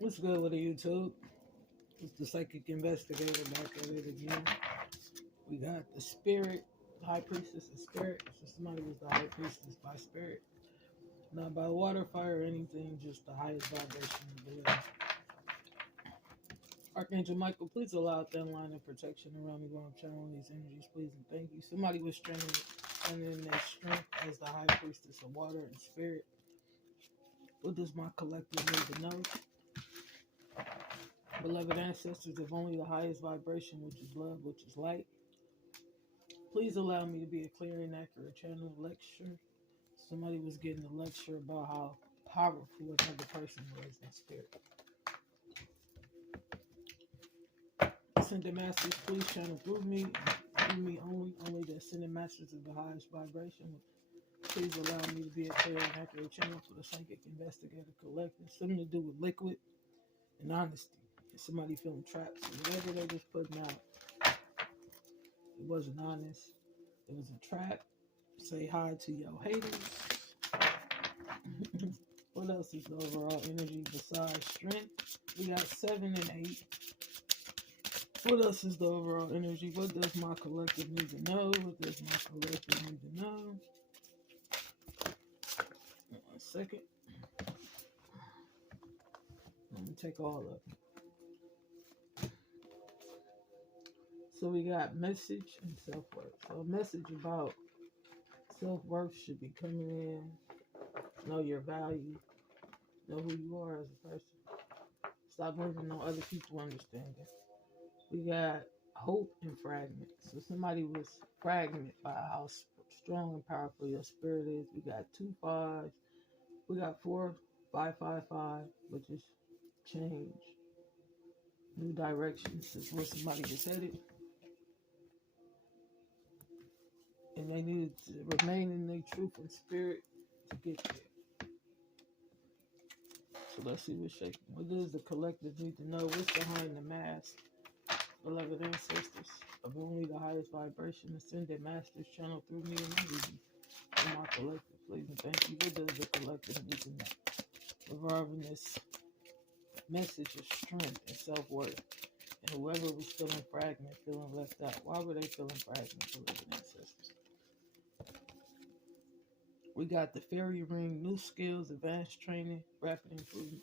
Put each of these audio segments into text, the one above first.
What's good with the YouTube? It's the psychic investigator back at it again. We got the spirit, high priestess of spirit. So somebody was the high priestess by spirit. Not by water, fire, or anything, just the highest vibration of the living. Archangel Michael, please allow thin line of protection around me while I'm channeling these energies, please and thank you. Somebody was strengthening their strength as the high priestess of water and spirit. What does my collective need to know? Beloved ancestors of only the highest vibration, which is love, which is light, please allow me to be a clear and accurate channel lecture. Somebody was getting a lecture about how powerful another person was in spirit. Ascended Masters, please channel through me only the Ascended Masters of the highest vibration. Please allow me to be a clear and accurate channel for the psychic investigator collective. Something to do with liquid and honesty. And somebody feeling trapped. So whatever they just putting out, it wasn't honest. It was a trap. Say hi to your haters. What else is the overall energy besides strength? We got 7 and 8. What else is the overall energy? What does my collective need to know? What does my collective need to know? 1 second. Let me take all of them. So we got message and self-worth. So a message about self-worth should be coming in. Know your value. Know who you are as a person. Stop living on other people's understanding. We got hope and fragment. So somebody was fragmented by how strong and powerful your spirit is. We got 2 5s. We got 4 5 5 5, which is change. New directions is where somebody was headed. And they needed to remain in their truth and spirit to get there. So let's see what's shaking. What does the collective need to know? What's behind the mask? Beloved ancestors of only the highest vibration, ascended masters channel through me and everything. For my collective, please and thank you. What does the collective need to know? Regarding this message of strength and self-worth. And whoever was feeling fragment, feeling left out. Why were they feeling fragment, beloved ancestors? We got the fairy ring, new skills, advanced training, rapid improvement.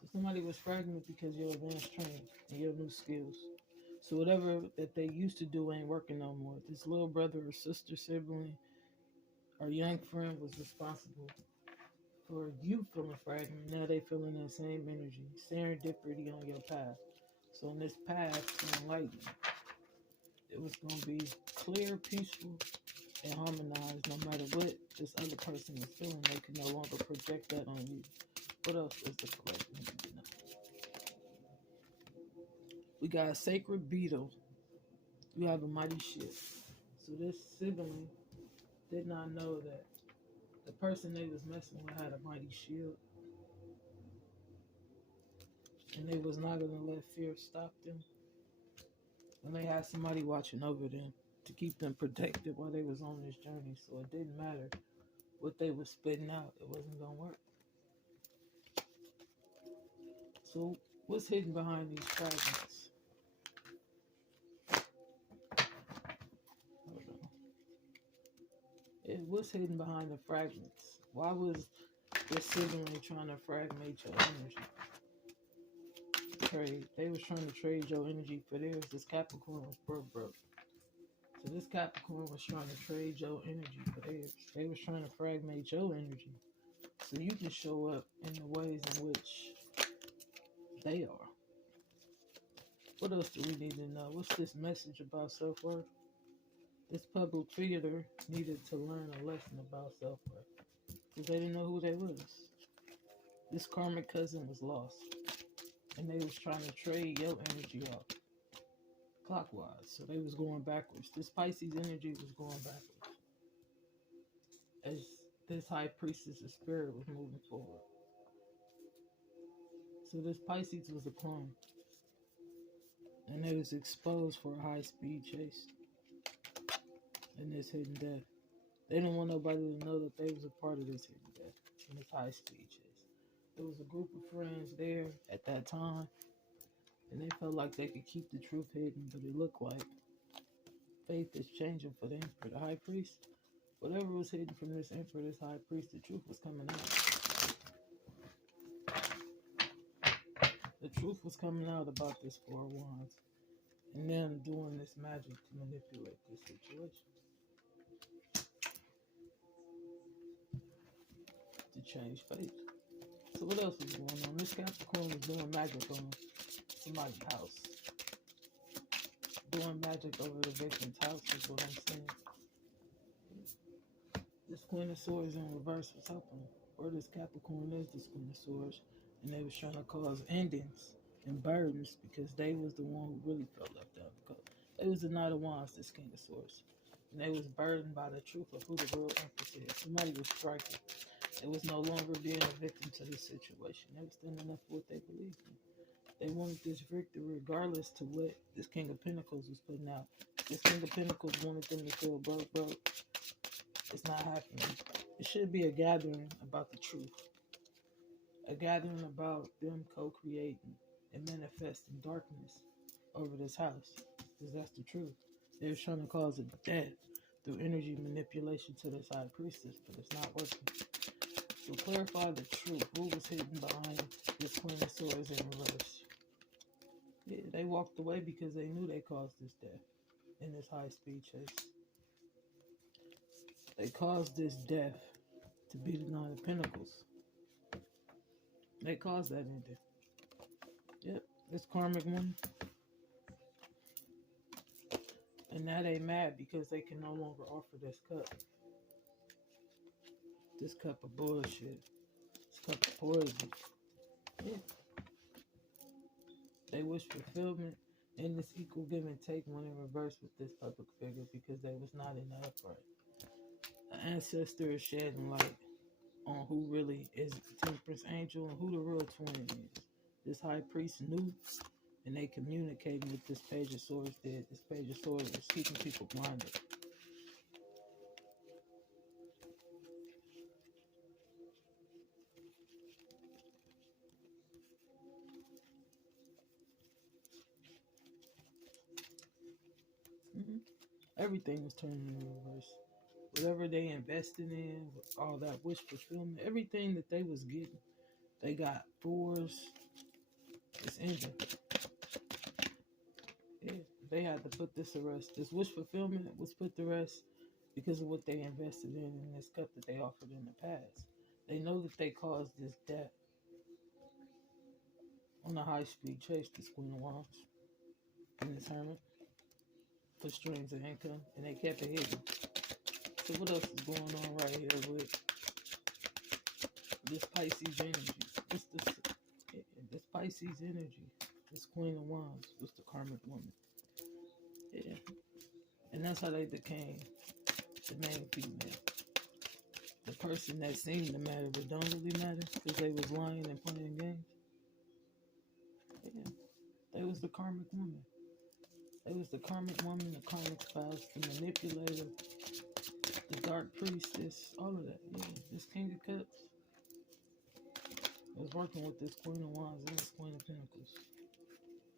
So somebody was fragmented because your advanced training and your new skills. So whatever that they used to do ain't working no more. This little brother or sister, sibling, or young friend was responsible for you feeling fragmented. Now they feeling that same energy, serendipity on your path. So in this path to enlightenment, it was going to be clear, peaceful, and harmonized. No matter what this other person is feeling, they can no longer project that on you. What else is the collective need to know? We got a sacred beetle. You have a mighty shift. So this sibling did not know that the person they was messing with had a mighty shield. And they was not going to let fear stop them. And they had somebody watching over them to keep them protected while they was on this journey. So it didn't matter what they was spitting out. It wasn't going to work. So what's hidden behind these fragments? Hold on. What's hidden behind the fragments? Why was this sibling trying to fragment your energy? Trade. They was trying to trade your energy for theirs. This Capricorn was broke. So this Capricorn was trying to trade your energy for theirs. They was trying to fragment your energy so you can show up in the ways in which they are. What else do we need to know? What's this message about self-worth? This public figure needed to learn a lesson about self-worth because they didn't know who they was. This karmic cousin was lost, and they was trying to trade your energy off clockwise, so they was going backwards. This Pisces energy was going backwards as this high priestess of spirit was moving forward. So this Pisces was a clone, and they was exposed for a high-speed chase in this hidden death. They didn't want nobody to know that they was a part of this hidden death in this high-speed chase. There was a group of friends there at that time, and they felt like they could keep the truth hidden, but it looked like faith is changing for the emperor, the high priest. Whatever was hidden from this emperor, this high priest, the truth was coming out. The truth was coming out about this Four of Wands and them doing this magic to manipulate this situation, to change fate. So what else is going on? This Capricorn is doing magic on somebody's house. Doing magic over the victim's house is what I'm saying. This Queen of Swords in reverse was helping. Where this Capricorn is this Queen of Swords, and they was trying to cause endings and burdens because they was the one who really felt left out. Because they was the Knight of Wands, this King of Swords, and they was burdened by the truth of who the real Empress is. Somebody was striking. They was no longer being a victim to this situation. They was standing up for what they believed in. They wanted this victory regardless to what this King of Pentacles was putting out. This King of Pentacles wanted them to feel broke. It's not happening. It should be a gathering about the truth. A gathering about them co-creating and manifesting darkness over this house. Because that's the truth. They're trying to cause a death through energy manipulation to this high priestess, but it's not working. So clarify the truth. What was hidden behind this Queen of Swords in reverse? Yeah, they walked away because they knew they caused this death in this high-speed chase. They caused this death to be the Nine of Pentacles. They caused that ending. Yep, this karmic one. And now they mad because they can no longer offer this cup. This cup of bullshit. This cup of poison. Yeah. They wish fulfillment and this equal give and take went in reverse with this public figure because they was not in the upright. An ancestor is shedding light on who really is the Temperance Angel and who the real twin is. This high priest knew, and they communicating with this Page of Swords did. This Page of Swords was keeping people blinded. Everything was turning in reverse. Whatever they invested in, all that wish fulfillment, everything that they was getting, they got fours. It's ending. Yeah, they had to put this to rest. This wish fulfillment was put to rest because of what they invested in this cup that they offered in the past. They know that they caused this death on a high-speed chase, this Queen of Wands and this Hermit for streams of income, and they kept it hidden. So what else is going on right here with this Pisces energy? What's this Pisces energy? This Queen of Wands was the karmic woman. Yeah. And that's how they became the main female. The person that seemed to matter but don't really matter because they was lying and playing games. Yeah. They was the karmic woman. They was the karmic woman, the karmic spouse, the manipulator, the dark priestess, all of that. Yeah. This King of Cups was working with this Queen of Wands and this Queen of Pentacles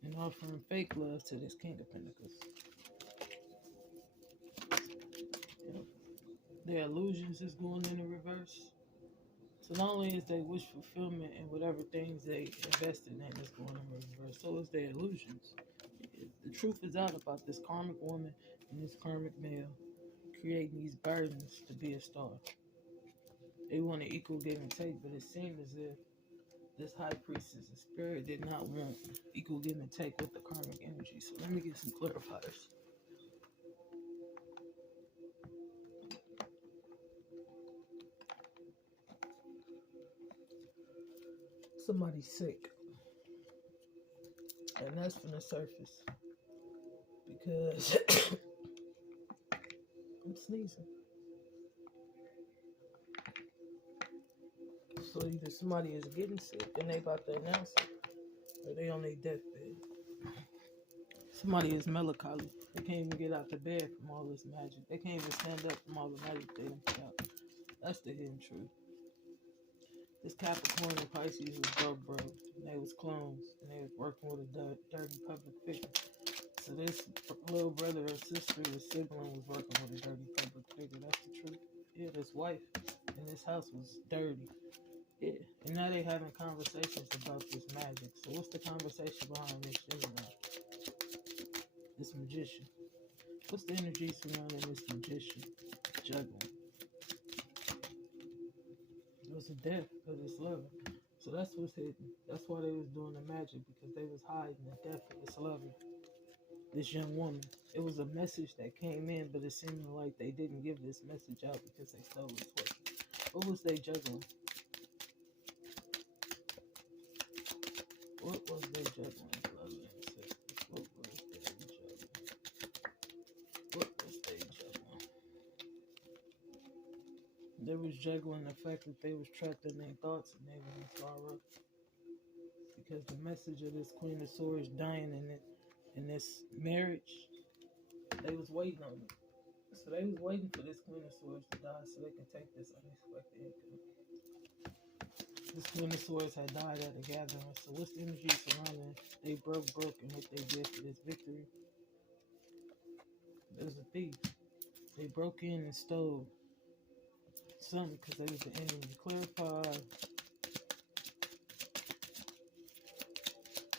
and offering fake love to this King of Pentacles. Yep. Their illusions is going in the reverse. So not only is they wish fulfillment and whatever things they invested in is going in reverse, so is their illusions. The truth is out about this karmic woman and this karmic male creating these burdens to be a star. They want an equal give and take, but it seemed as if this high priestess and spirit did not want equal give and take with the karmic energy. So let me get some clarifiers. Somebody's sick, and that's from the surface because I'm sneezing. So either somebody is getting sick and they about to announce it, or they on their deathbed. Somebody is melancholy. They can't even get out the bed from all this magic. They can't even stand up from all the magic they done put out. That's the hidden truth. This Capricorn and Pisces was broke. And they was clones. And they was working with a dirty public figure. So this little brother or sister or sibling was working with a dirty public figure. That's the truth. Yeah, this wife in this house was dirty. Yeah. And now they having conversations about this magic. So what's the conversation behind this Gemini? This magician. What's the energy surrounding this magician? Juggling. It was a death of this lover. So that's what's hidden. That's why they was doing the magic, because they was hiding the death of this lover, this young woman. It was a message that came in, but it seemed like they didn't give this message out because they stole his fortune. What was they juggling? What was they juggling, brothers and sisters? What was they juggling? What was they juggling? They was juggling the fact that they was trapped in their thoughts and they were in sorrow. Because the message of this Queen of Swords dying in this marriage, they was waiting on it. So they was waiting for this Queen of Swords to die so they could take this unexpected income. This Queen of Swords had died at a gathering. So what's the energy surrounding they broke and what they did for this victory? There's a thief. They broke in and stole something because they was the enemy. Clarify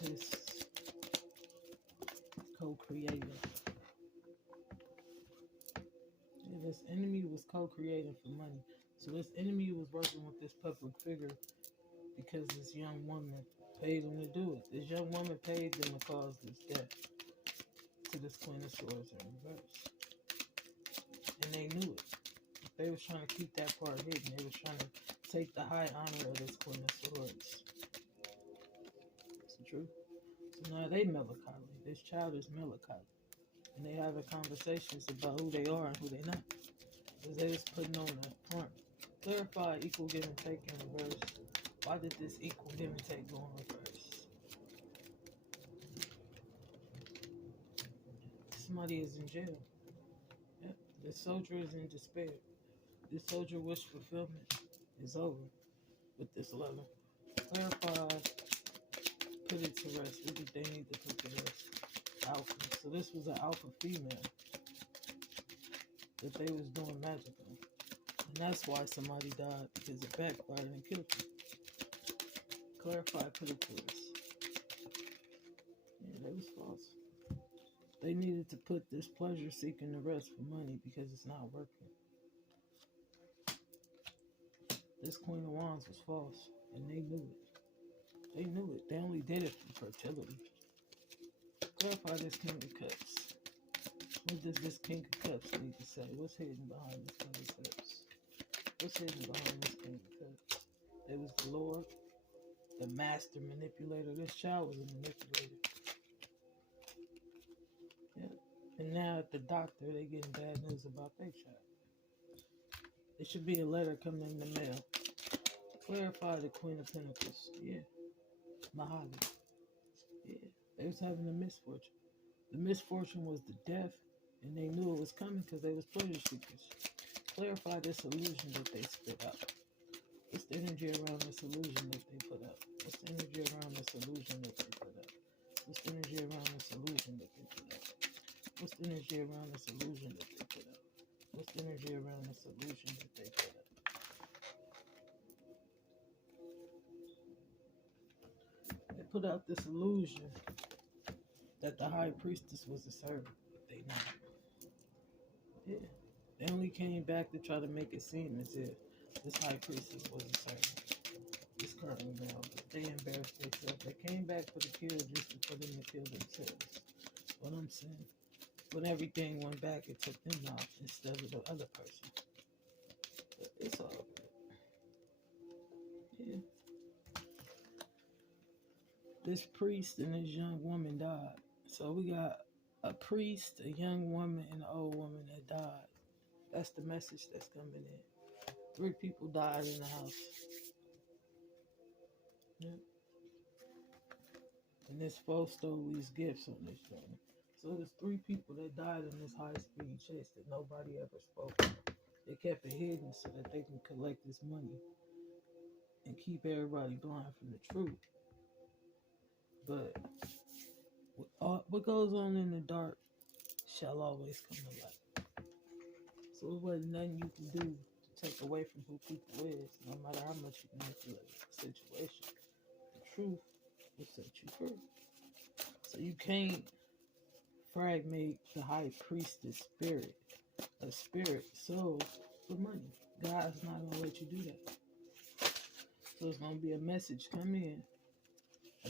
this co-creating. Yeah, this enemy was co-creating for money. So this enemy was working with this public figure because this young woman paid him to do it. This young woman paid them to cause this death to this Queen of Swords in reverse. And they knew it. They was trying to keep that part hidden. They was trying to take the high honor of this Queen of Swords. It's the truth. So now they melancholy. This child is melancholy. And they having conversations about who they are and who they not. Because they was putting on the front. Clarify equal give and take in reverse. Why did this equal give and take go in reverse? Somebody is in jail. Yep. This soldier is in despair. This soldier wish fulfillment is over with this lover. Clarify, put it to rest. What did they need to put to rest? Alpha. So this was an alpha female that they was doing magic on. And that's why somebody died, because it backfired and killed them. Clarify, put it to rest. Yeah, that was false. They needed to put this pleasure seeking to rest for money because it's not working. This Queen of Wands was false, and they knew it. They knew it. They only did it for fertility. Clarify this King of Cups. What does this King of Cups need to say? What's hidden behind this King of Cups? What's hidden behind this King of Cups? It was the Lord, the master manipulator. This child was a manipulator. Yeah. And now at the doctor, they getting bad news about their child. It should be a letter coming in the mail. Clarify the Queen of Pentacles. Yeah. Mahogany. Yeah. They was having a misfortune. The misfortune was the death, and they knew it was coming because they was pleasure seekers. Clarify this illusion that they spit out. What's the energy around this illusion that they put out? What's the energy around this illusion that they put out? What's the energy around this illusion that they put out? What's the energy around this illusion that they put out? What's the energy around this illusion that they put out? They put out this illusion that the high priestess was a servant, but they not. Yeah. They only came back to try to make it seem as if this high priestess was a servant. This currently now, but they embarrassed themselves. They came back for the kill just for them to kill themselves. What I'm saying, when everything went back, it took them out instead of the other person. But it's all good. Yeah. This priest and this young woman died. So we got a priest, a young woman, and an old woman that died. That's the message that's coming in. 3 people died in the house. Yeah. And this foe stole these gifts on this journey. So there's 3 people that died in this high-speed chase that nobody ever spoke of. They kept it hidden so that they can collect this money. and keep everybody blind from the truth. But what goes on in the dark shall always come to light. So it wasn't nothing you can do to take away from who people is, no matter how much you manipulate the situation. The truth will set you free. So you can't fragment the high priestess spirit, a spirit soul for money. God's not gonna let you do that. So it's gonna be a message come in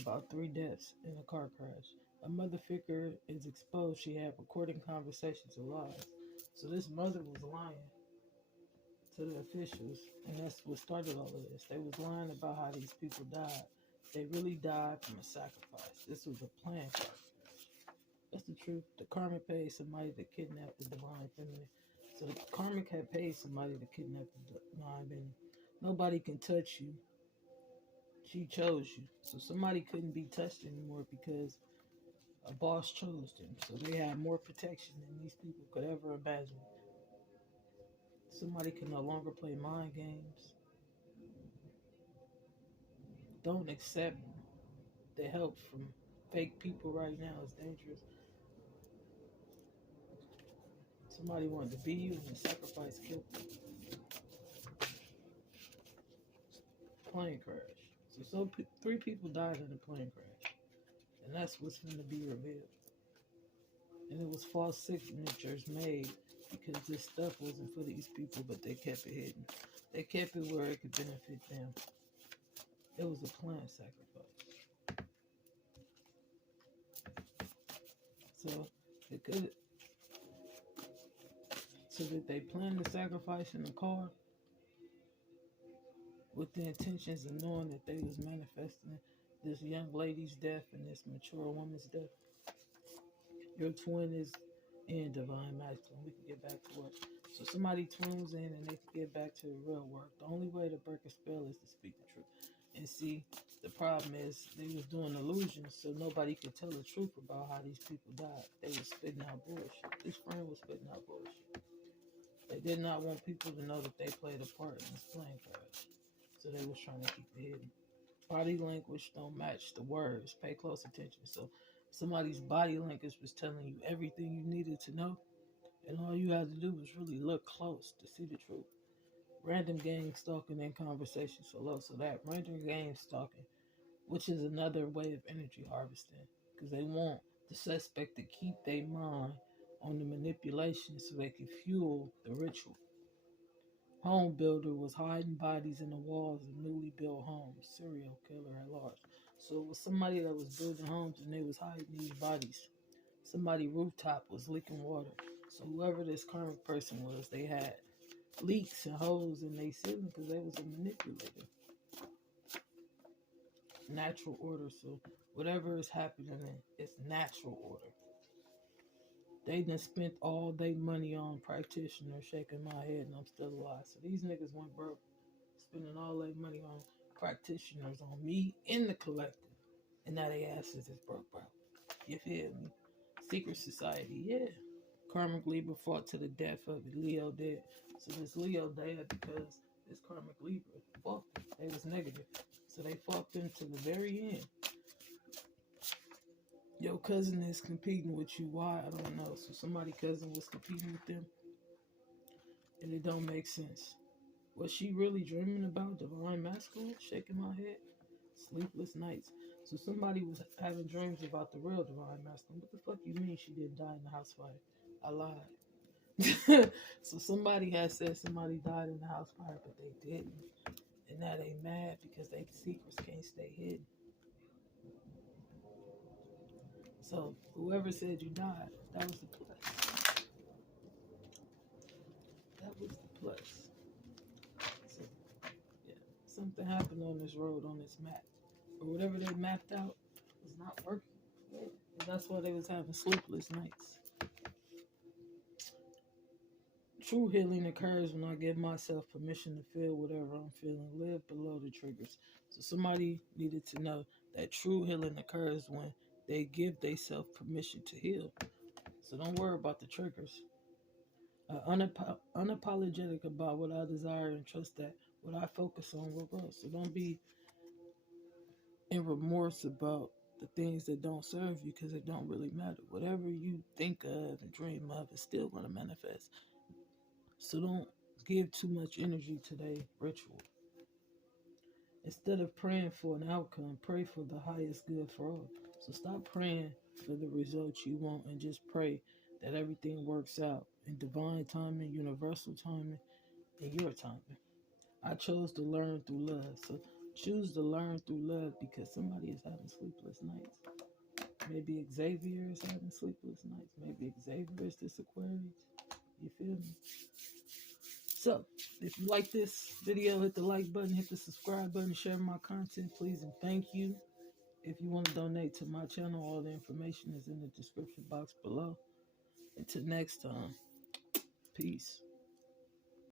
about 3 deaths in a car crash. A mother figure is exposed. She had recording conversations of lies. So this mother was lying to the officials, and that's what started all of this. They was lying about how these people died. They really died from a sacrifice. This was a planned car crash. That's the truth. The karmic paid somebody to kidnap the divine feminine. So the karmic had paid somebody to kidnap the divine feminine. Nobody can touch you. She chose you. So somebody couldn't be touched anymore because a boss chose them. So they had more protection than these people could ever imagine. Somebody can no longer play mind games. Don't accept the help from fake people right now. It's dangerous. Somebody wanted to be you and the sacrifice killed them. Plane crash. So 3 people died in a plane crash. And that's what's going to be revealed. And it was false signatures made because this stuff wasn't for these people, but they kept it hidden. They kept it where it could benefit them. It was a planned sacrifice. So it could. So that they planned the sacrifice in the car with the intentions of knowing that they was manifesting this young lady's death and this mature woman's death. Your twin is in divine masculine. We can get back to work. So somebody twins in and they can get back to the real work. The only way to break a spell is to speak the truth. And see, the problem is they was doing illusions, so nobody could tell the truth about how these people died. They was spitting out bullshit. This friend was spitting out bullshit. They did not want people to know that they played a part in this plane crash. So they was trying to keep it hidden. Body language don't match the words. Pay close attention. So somebody's body language was telling you everything you needed to know. And all you had to do was really look close to see the truth. Random gang stalking and conversation so low. So that random gang stalking, which is another way of energy harvesting. Because they want the suspect to keep their mind on the manipulation so they can fuel the ritual. Home builder was hiding bodies in the walls of newly built homes. Serial killer at large. So it was somebody that was building homes and they was hiding these bodies. Somebody rooftop was leaking water. So whoever this karmic person was, they had leaks and holes in their ceiling because they was a manipulator. Natural order. So whatever is happening, it's natural order. They done spent all their money on practitioners, shaking my head and I'm still alive. So these niggas went broke, spending all their money on practitioners, on me in the collective. And now they asses is broke, bro. You feel me? Secret society, yeah. Karmic Libra fought to the death of it. Leo did. So this Leo dead because this Karmic Libra fought them. They was negative. So they fought them to the very end. Your cousin is competing with you. Why? I don't know. So somebody cousin was competing with them. And it don't make sense. Was she really dreaming about divine masculine? Shaking my head. Sleepless nights. So somebody was having dreams about the real divine masculine. What the fuck you mean she didn't die in the house fire? I lied. So somebody has said somebody died in the house fire, but they didn't. And now they mad because their secrets can't stay hidden. So whoever said you died, that was the plus. That was the plus. So yeah, something happened on this road, on this map. Or whatever they mapped out was not working. Yeah. And that's why they was having sleepless nights. True healing occurs when I give myself permission to feel whatever I'm feeling. Live below the triggers. So somebody needed to know that true healing occurs when they give themselves permission to heal. So don't worry about the triggers. Unapologetic about what I desire and trust that what I focus on will grow. So don't be in remorse about the things that don't serve you, because it don't really matter. Whatever you think of and dream of is still going to manifest. So don't give too much energy to that ritual. Instead of praying for an outcome, pray for the highest good for all. So stop praying for the results you want and just pray that everything works out in divine timing, universal timing, and your timing. I chose to learn through love. So choose to learn through love, because somebody is having sleepless nights. Maybe Xavier is having sleepless nights. Maybe Xavier is this Aquarius. You feel me? So, if you like this video, hit the like button, hit the subscribe button, share my content, please, and thank you. If you want to donate to my channel, all the information is in the description box below. Until next time, peace.